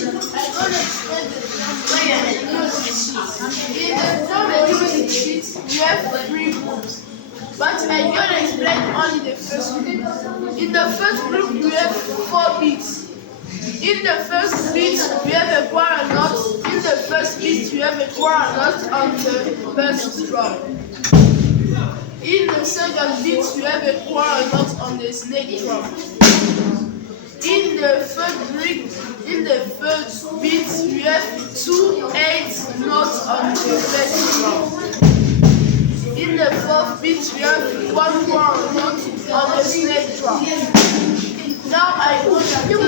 the drum music sheet, we have 3 groups. But I'm going to explain only the first group. In the first group, we have 4 beats. In the first beat, we have a quarter note. In the first beat, we have a quarter note on the bass drum. In the second beat, we have a quarter note on the snare drum. In the third beat, we have 2 8 notes on the bass drum. In the fourth beat, we have 1 quarter note on the snare drum. Now I want you to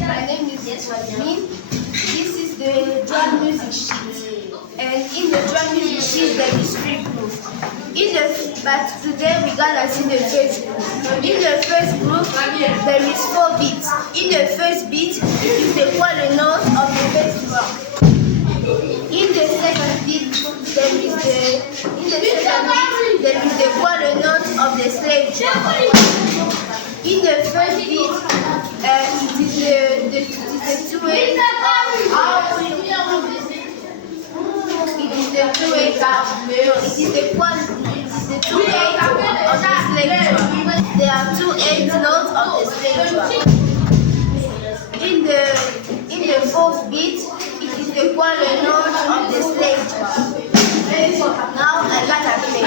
My name is Yasmin. This is the drum music sheet. And in the drum music sheet there is 3 groups. But today we're gonna see the first group. In the first group there is 4 beats. In the first beat is the quarter note of the bass drum. In the second beat there is the quarter note of the snare drum. In the first beat, it is the 2 8. It is the 2 8. It is the 2 8 of the snare drum. There are 2 8 notes of the snare drum. In the fourth beat, it is the quarter note of the snare drum. Now I gotta play.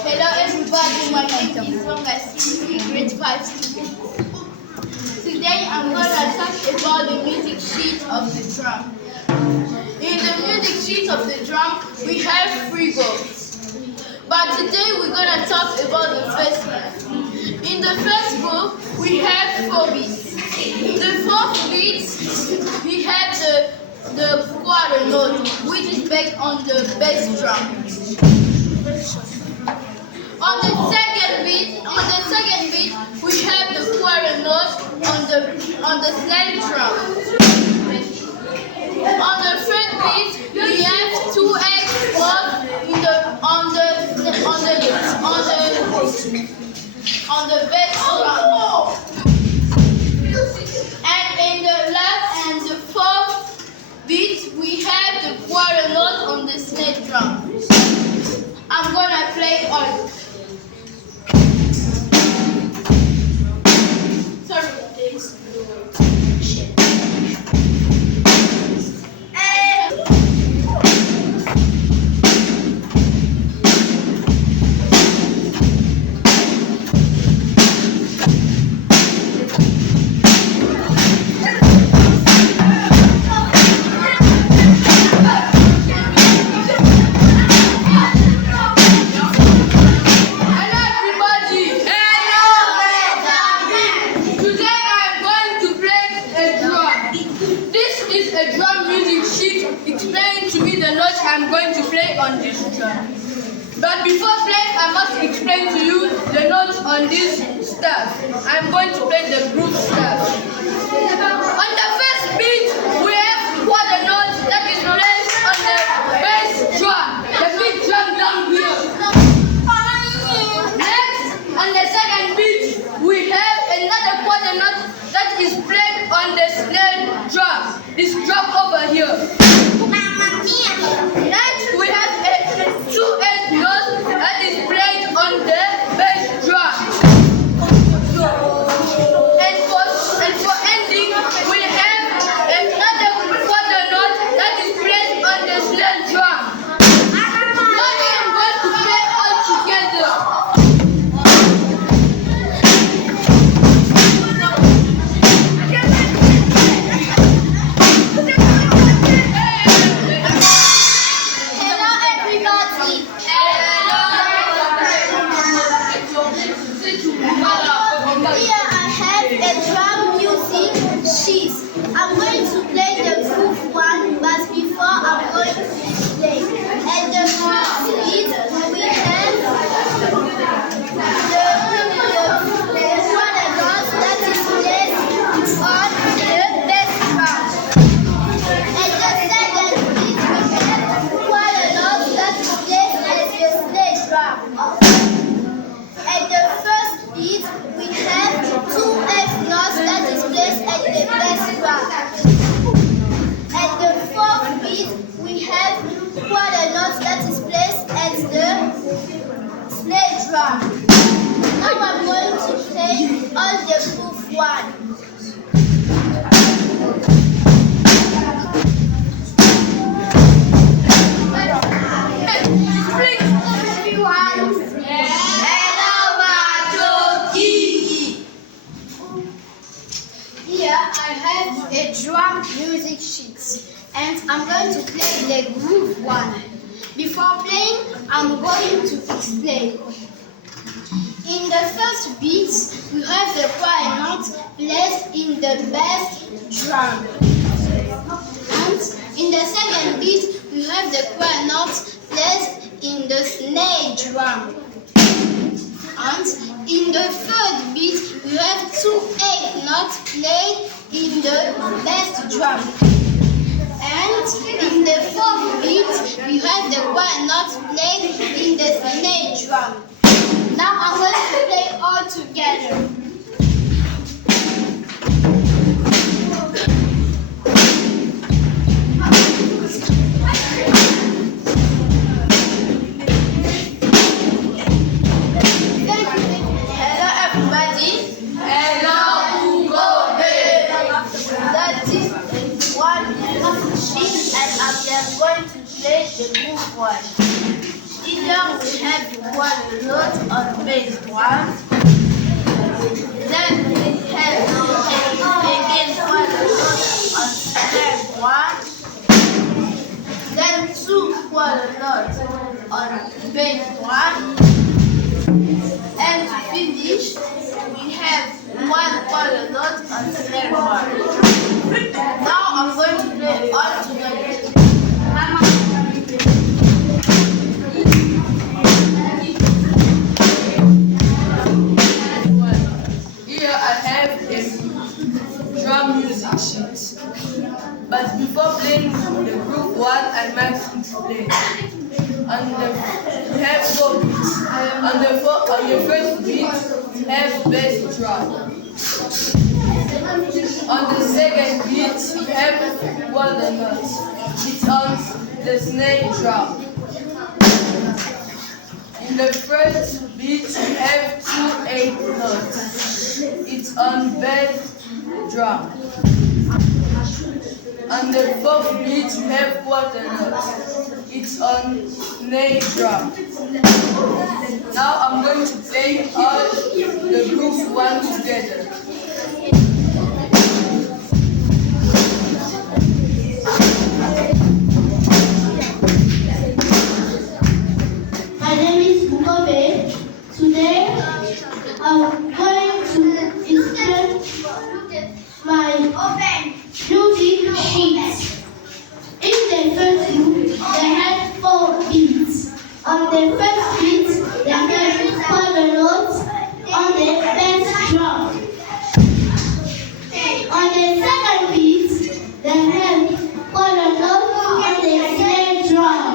Hello everybody, my name is grade 5 student. Today I'm gonna talk about the music sheet of the drum. In the music sheet of the drum, we have 3 groups. But today we're gonna talk about the first group. In the first group, we have 4 beats. The fourth beat, we have the quarter note, which is based on the bass drum. On the second beat, we have the quarter note on the snare drum. On the third beat, we have 2 8 notes on the bass drum. And in the last and the fourth beat, we have the quarter note on the snare drum. I'm gonna play all. Sorry, please. I'm going to play on this drum. But before playing, I must explain to you the notes on this staff. I'm going to play the group staff. On the first beat, we have quarter notes that is placed on the bass drum, the big drum down here. Next, on the second beat, we have another quarter note that is played on the snare drum, this drum over here. Next, we have a 2 8 note that is played on the bass drum. And for ending, we have another quarter note that is played on the snare drum. Now I am going to play all together. At the first beat, we have two F notes that is placed at the bass drum. At the fourth beat, we have quarter notes that is placed at the snare drum. Now I'm going to play all the groove one. Here I have a drum music sheet and I'm going to play the groove one. Before playing, I'm going to explain. In the first beat, we have the quarter note placed in the bass drum. And in the second beat, we have the quarter note placed in the snare drum. And in the third beat, we have two eighth notes played in the bass drum. And in the fourth beat, we have the quarter notes played in the snare drum. Now I'm going to play all together. The groove one. Here we have one note on bass one. Then we have again one note on snare one. Then two quarter notes on bass one. And to finish, we have one quarter note on snare one. Now I'm going to play all together. But before playing the group one, I must explain. We have four beats. On the first beat, we have bass drum. On the second beat, we have quarter notes. It's on the snare drum. In the first beat, we have two eighth notes. It's on bass drum. On the fourth beat, we have quarter notes. It's on snare drum. Now I'm going to play all the groups one together. My name is Kobe. Today I'm going to explain my music sheet. In the first group, they had four beats. On the first beat, they had quarter notes on the bass drum. On the second beat, they had quarter notes on the snare drum.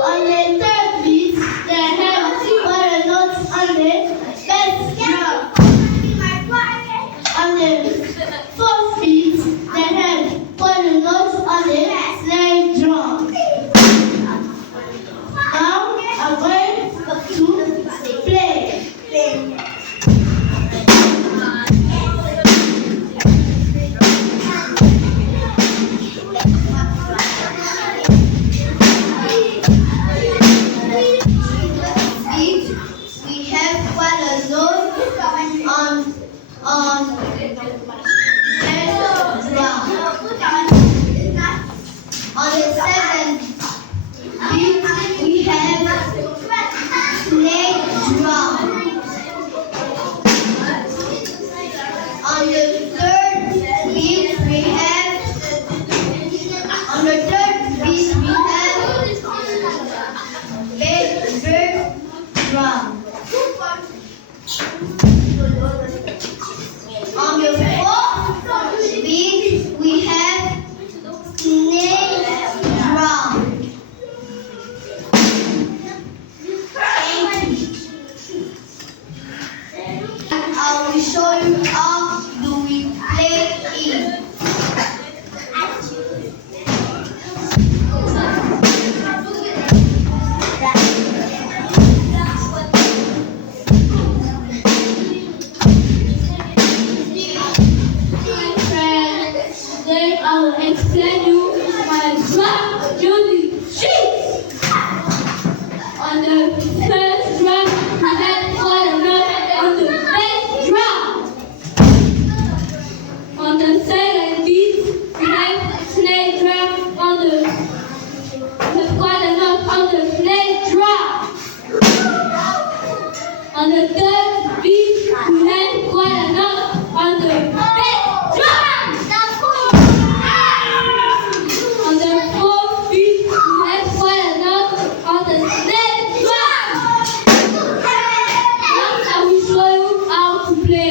On the third beat, they had quarter notes on the bass drum. On the fourth beat, they had quarter notes on the snare drum. Now I'm going to play. We have quarter notes on on the second beat, we have snare drum. On the third beat, we have bass drum. On the fourth beat, we have snare drum. the third beat, we have quite a note on the bass drum. On the fourth beat, we have quite a note on the snare drum. Now I will show you how to play.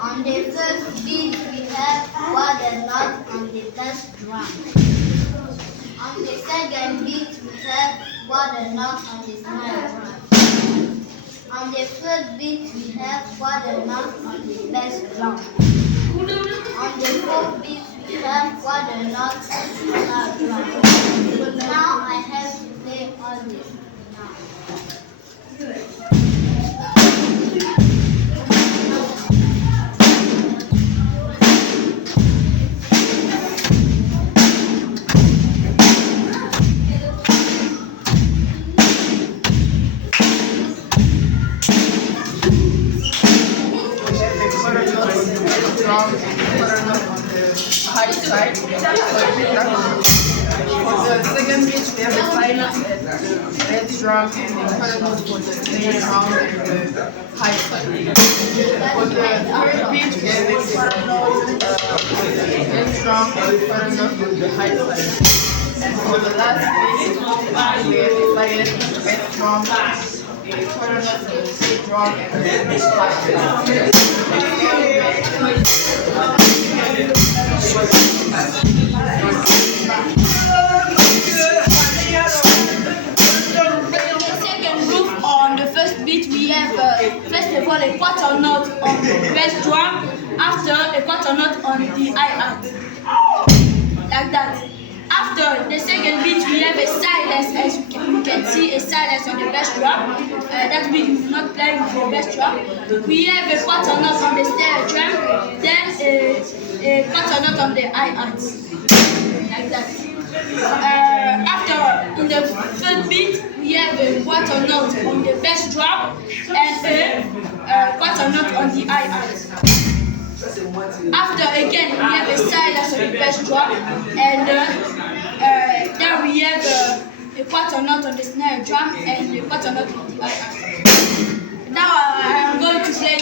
On the first beat, we have what and not on the bass drum. On the second beat, we have what and not on the snare drum. On the third beat, we have what and not on the bass drum. On the fourth beat, we have what and not on the snare drum. Now I have to play all this. High side. For the second beat, we have a silence at the red drum and the third note for the snare drum and the high side. For the third beat, we have a quarter note red drum and the third note for the high side. And for the last beat, we have a silent red drum, a quarter note for the snare drum and the high side. On the first beat, we have first of all a quarter note on the bass drum, after a quarter note on the hi-hat, like that. After the second beat, we have a silence, as you can see, a silence on the bass drum. That means we're not playing with the bass drum. We have a quarter note on the snare drum, then a quarter note on the hi-hat, like that. After, in the third beat, we have a quarter note on the bass drum and a quarter note on the hi-hat. After, again, we have a silence on the bass drum, and then we have a quarter note on the snare drum and a quarter note on the hi-hat. Now I am going to play